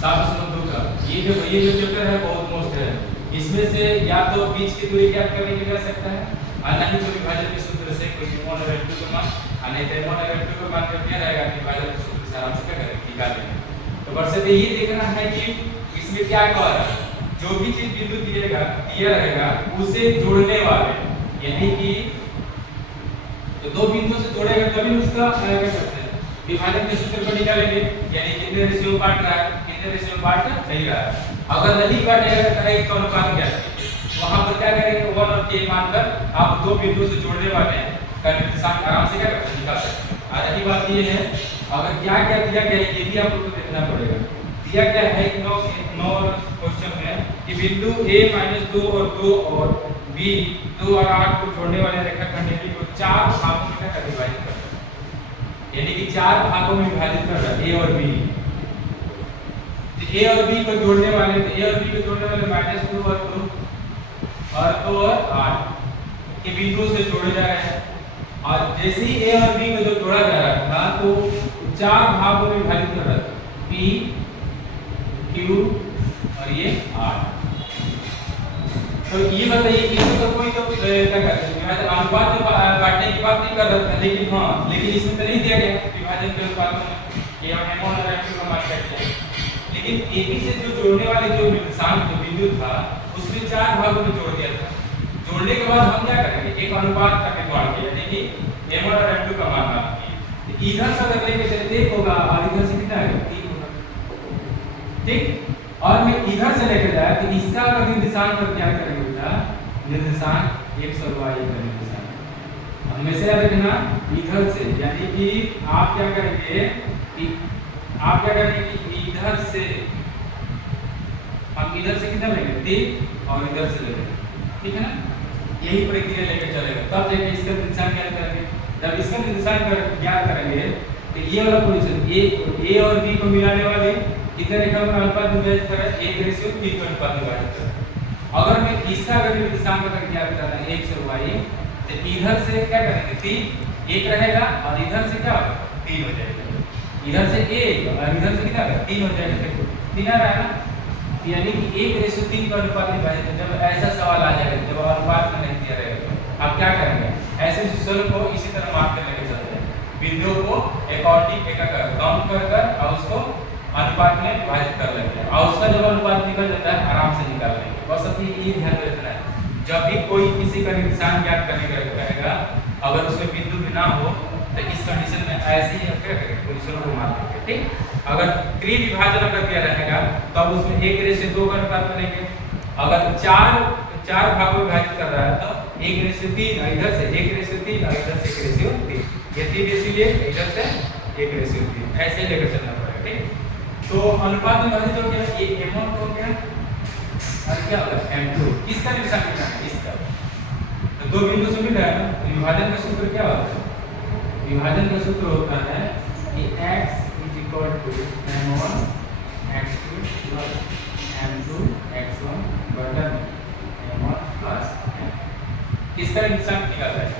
7.2 का ये जो चैप्टर है बहुत मोस्ट है। इसमें से या तो बीच की दूरी ज्ञात करने के लिए जा सकता है और नहीं तो विभाजन के सूत्र से कोई m1/2 का मान और नहीं तो m1/2 का मान जब दिया रहेगा कि विभाजन के सूत्र से आराम से क्या करेंगे निकालेंगे। तो बस ये देखना है कि इसमें क्या कह रहा है, जो भी चीज बिंदु दिया रहेगा उसे जोड़ने वाले, यानी कि तो दो बिंदु से जोड़ेगा तभी उसका क्या करते हैं विभाजन के सूत्र को निकालेंगे, यानी कितने रेशियो बांट रहा है कितने रेशियो बांट नहीं रहा है। अगर नहीं बांटेगा तो एक का अनुपात क्या है, वहां पर क्या करेंगे 1 और k मानकर आप दो बिंदु से जोड़ने वाले का निशान आराम से क्या करते निकाल सकते हैं। और रही बात ये है अगर क्या क्या दिया गया है ये भी आपको तो देखना पड़ेगा। दिया गया है 9 क्वेश्चन में कि बिंदु a-2 और 2 और b 2 और 8 को जोड़ने वाले रेखाखंड को 4 भागों में क्या विभाजित कर रहा है, यानी कि 4 भागों में विभाजित कर रहा है a और b। तो a और b को जोड़ने वाले -2 और 2 और 2 और 8 के बिंदु से जोड़े जा रहे हैं। और जैसे ही a और b को जो जोड़ा जा रहा था तो 4 भागों में विभाजित कर रहा था p q और ये 8। तो ये बताइए इसमें तो कोई तो क्या करते हैं अनुपात में काटने की बात नहीं कर रहा था, लेकिन इसमें तो नहीं दिया गया विभाजन के अनुपात में ये m1 और m2 का मान काट दिया। लेकिन ab से जो जोड़ने वाले जो निशान जो बिंदु था उसमें 4 भागों में जोड़ दिया था। जोड़ने के बाद हम क्या करेंगे एक अनुपात का निर्माण किया, यानी कि m1 और m2 का मान किया। तो इधर से अगर लेके चले 1 होगा और इधर से कितना आएगा 3 होगा, ठीक। और मैं इधर से लेके जाया तो इसका अगर निर्देशांक पर क्या करेंगे बेटा निर्देशांक x और y का निर्देशांक हमेशा देखना इधर से, यानी कि आप क्या करेंगे कि इधर से हम इधर से कितना लेंगे 3 और इधर से लेंगे, ठीक है ना। यही प्रक्रिया लेकर चलेगा तब जाके इसका निर्देशांक ज्ञात करेंगे। जब इसका निर्देशांक ज्ञात करेंगे तो ये वाला पोजीशन a और b को मिलाने वाले कितने रेखा में अनुपात विभाजित कर रहा है 1:3 का अनुपात विभाजित कर रहा है। अगर मैं इसका अगर निर्देशांक ज्ञात करना है x और y तो इधर से क्या करेंगे 3 1 रहेगा और इधर से क्या 3 हो जाएगा, इधर से 1 और इधर से कितना 3 हो जाएगा। देखो 3 आ रहा है ना, यानी कि 1:3 का अनुपात विभाजित। जब ऐसा सवाल आ जाएगा जब अनुपात में नहीं दिया रहेगा तो आप क्या करेंगे ऐसे सूत्र को इसी तरह माप के लेके चलते हैं, बिंदुओं को अकॉर्डिंग कम कर और उसको अनुपात में विभाजित कर लेंगे और उसका जब अनुपात निकल जाता है आराम से निकाल लेंगे। बस अभी ये ध्यान रखना है जब भी कोई किसी का निर्देशांक ज्ञात करने का कहेगा अगर उसमें बिंदु भी ना हो तो इस कंडीशन में ऐसे ही क्या करेंगे पोजीशनों को मार देंगे, ठीक। अगर त्रिविभाजन अगर दिया रहेगा तब उसमें 1:2 का अनुपात बनेंगे। अगर 4 भागों में विभाजित कर रहा है तो 1:3 इधर से 1:3 और इधर से 1:3, ये 3:1 इधर से 1:3 ऐसे लेकर चलना पड़ेगा, ठीक। तो अनुपात में विभाजित हो गया ये m1 हो गया और क्या होगा m2। किसका निर्देशांक कितना है इसका, तो दो बिंदु से मिल रहा है ना। विभाजन का सूत्र क्या होता है, विभाजन का सूत्र होता है कि x = m1 x2 + m2 x1 बटा m1 + m। किसका निर्देशांक निकालना है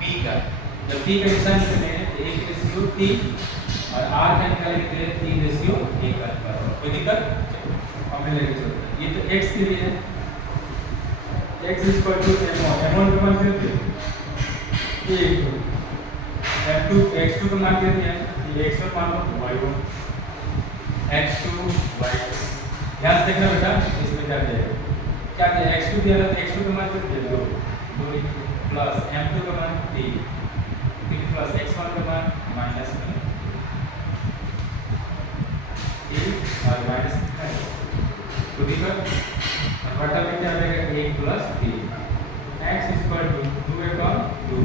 p का। जब p का निर्देशांक निकालेंगे तो 1:3 और r का निकालेंगे तो 3:1 का अनुपात। कोई दिक्कत हमने लेके चलते हैं। ये तो x के लिए है x = m1 का मान कितना है 1, m2 x2 का मान कितना है ये x1 मान लो y1 x2 y2। ध्यान से देखना बेटा इसमें क्या दिया x2 दिया था x2 का मान कितना है 2 प्लस m2 का मान 3 प्लस x1 का मान -3 और माइनस कितना है तो देखो बटा में क्या रहेगा 1 + 3 x = 2 और 2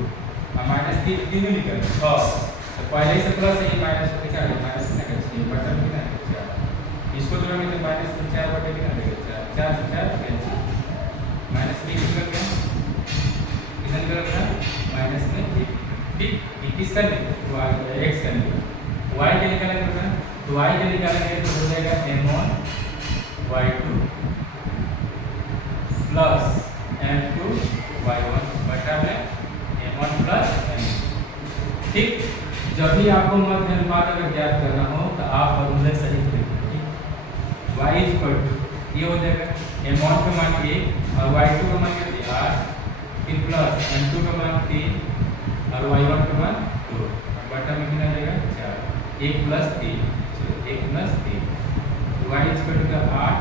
-3 तीनों निकल 6। तो पहले ही से प्लस है ये माइनस को क्या है माइनस कितना है बटा में कितना है 4। इसको जोड़ेंगे तो -4 बटे कितना देगा 4 से 4 कैंसिल -3 निकल गया कितना निकल गया -1, ठीक। ये किसका निकला x का निकला y का निकालेंगे तो y का निकालेंगे तो हो जाएगा m1 y2 plus m2 y1 बटा में m1 प्लस m, ठीक। जब भी आपको मध्य अनुपात अगर ज्ञात करना हो तो आप फॉर्मूले सही करेंगे, ठीक। ये हो जाएगा m1 का मान 1 और y2 का मान कितना 8 फिर प्लस m2 का मान 3 और y1 का मान 2 बटा में कितना जाएगा 4 1 plus 3 1 plus 3 y equal to 8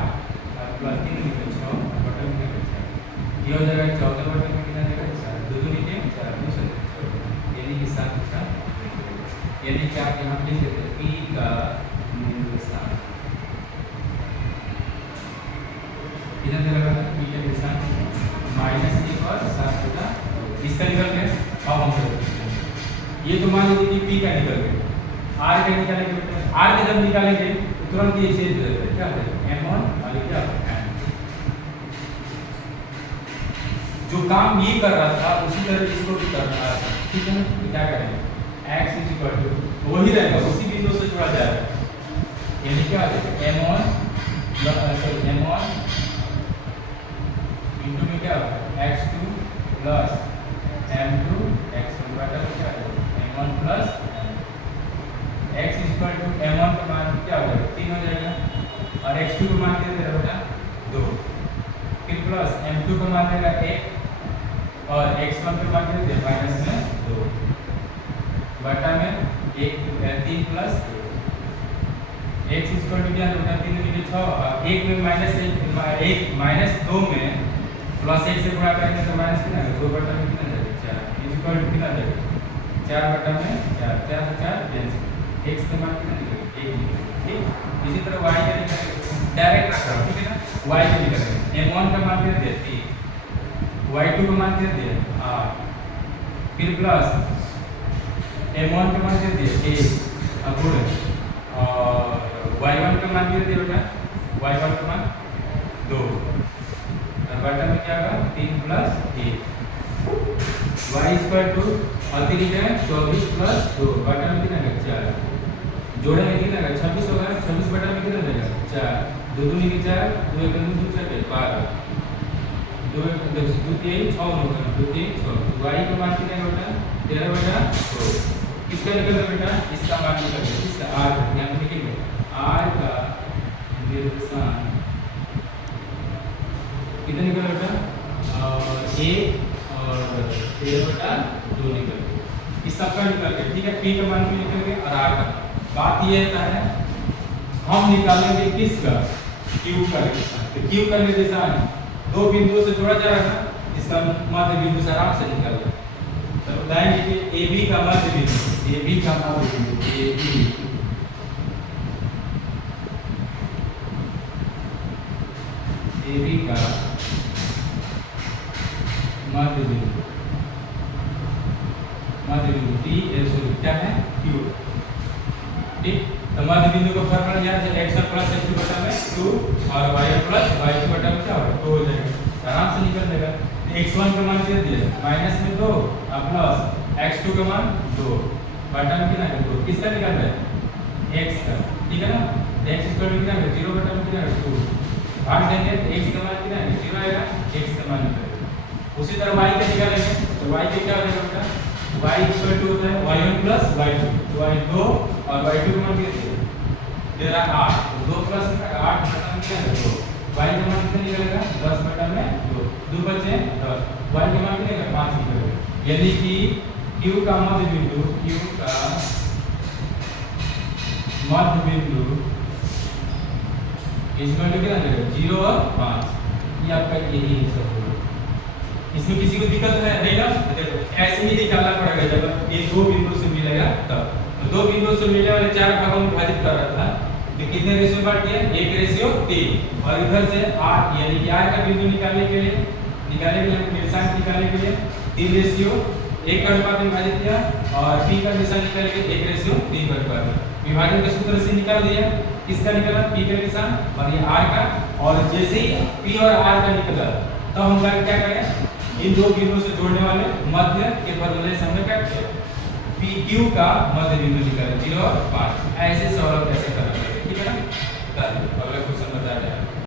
और प्लस 3 निकल 6 बटा में कितना 4 ये हो जाएगा 14 बटा में कितना जाएगा 4 2 2 नीचे 4 2 से यानी कि 7 का यानी कि आप यहाँ लिख देते हैं p का निर्देशांक कितना दे लगा था p का निर्देशांक -1 और 7 बटा इसका निकल गया। अब हम ये तो मान लीजिए कि p का निकल गया r का निकालेंगे बेटा r का जब निकालेंगे तो तुरंत ये चेंज हो जाएगा क्या है m1 और क्या है जो काम ये कर रहा था उसी तरह इसको भी करना है ठीक है ना क्या करेंगे x वही रहेगा उसी बिंदु से जुड़ा जाएगा यानी क्या आ जाएगा m1 इंटू में क्या होगा x2 प्लस m2 x1 बटा क्या आ जाएगा m1 plus x equal to m1 का मान क्या हो जाएगा 3 हो जाएगा और x2 का मान कितना देगा बेटा 2 फिर प्लस m2 का मान देगा 1 और x1 का मान कितना देगा माइनस में 2 बटा में 1 3 प्लस x इक्वल टू क्या होगा 3 में 6 1 में माइनस 1 माइनस 2 में प्लस 1 से गुणा करेंगे तो माइनस कितना है 2 बटा में कितना जाएगा 4 इक्वल टू कितना जाएगा 4 बटा में 4 4 से 4 कैंसिल x का मान कितना निकलेगा 1 निकलेगा ठीक इसी तरह y का निकलेगा डायरेक्ट रख रहा हूं ठीक है ना y का निकलेगा m1 का मान कितना दिया 3 y2 का मान कितना दिया 8 फिर प्लस m1 का मान कितना दिया 1 अब गुण और y1 का मान कितना दिया बेटा y1 का मान 2 और बटा में क्या होगा 3 प्लस 1 y इक्वल टू और 3 है 24 प्लस 2 बटा में कितना आएगा 4 जोड़े में कितना आएगा 26 होगा 26 बटा में कितना आएगा 4 2 2 निकल 4 2 1 2 4 12 2 3 6 होगा 2 3 6 y का मान कितना है बेटा 13 बटा 2 किसका निकल गया बेटा इसका मान निकल गया इसका r यहां पे लिखेंगे r का निर्देशांक कितना निकल बेटा 1 और 13 बटा 2 निकल गया इस सबका निकल गया ठीक है p का मान भी निकल गया और r का बात ये है हम निकालेंगे किसका q का निर्देशांक तो q का निर्देशांक दो बिंदुओं से जोड़ा जा रहा है इसका मध्य बिंदु से आराम से निकल गया तो बताएंगे कि AB का मध्य बिंदु AB का मध्य बिंदु AB का मध्य बिंदु T क्या है Q ठीक तो मध्य बिंदु का फॉर्मूला याद है x1 प्लस x2 बटा में 2 और y1 प्लस y2 बटा में क्या होगा 2 हो जाएगा आराम से निकल जाएगा x1 का मान कितना दिया माइनस में 2 और प्लस x2 का मान 2 बटा में कितना है 2 किसका निकाल रहा है x का ठीक है ना x इक्वल टू कितना है 0 बटा में कितना है 2 भाग देंगे तो x का मान कितना है 0 आएगा x का मान निकलेगा उसी तरह y का निकालेंगे तो y का क्या हो जाएगा बेटा y इक्वल टू होता है y1 प्लस y2 तो y2 और y2 का मान कितना दे रहा 8 तो 2 प्लस 8 बटा में क्या है 2 y का मान कितना निकलेगा 10 बटा में 2 2 बचे 10 y का मान कितना 5 निकलेगा यानी कि q का मध्य बिंदु इसमें कितना निकलेगा 0 और 5 ये आपका यही सब होगा इसमें किसी को दिक्कत है नहीं ना देखो ऐसे ही निकालना पड़ेगा जब ये दो बिंदु से मिलेगा तब तो दो बिंदु से मिलने वाले चार भागों में विभाजित कर रहा था तो कितने रेशियो बांट दिया 1:3 और इधर से r यानी कि r का बिंदु निकालने के लिए निर्देशांक निकालने के लिए 3:1 का अनुपात में विभाजित किया और p का निर्देशांक निकालने के लिए 1:3 का अनुपात विभाजन के सूत्र से निकाल दिया किसका निकला p का निर्देशांक और ये r का और जैसे ही p और r का निकला तो हम क्या करें इन दो बिंदुओं से जोड़ने वाले मध्य के फॉर्मूले से हमने क्या किया PQ का मध्य बिंदु निकाला 0 और 5 ऐसे सवाल कैसे करना है ठीक है ना अगला क्वेश्चन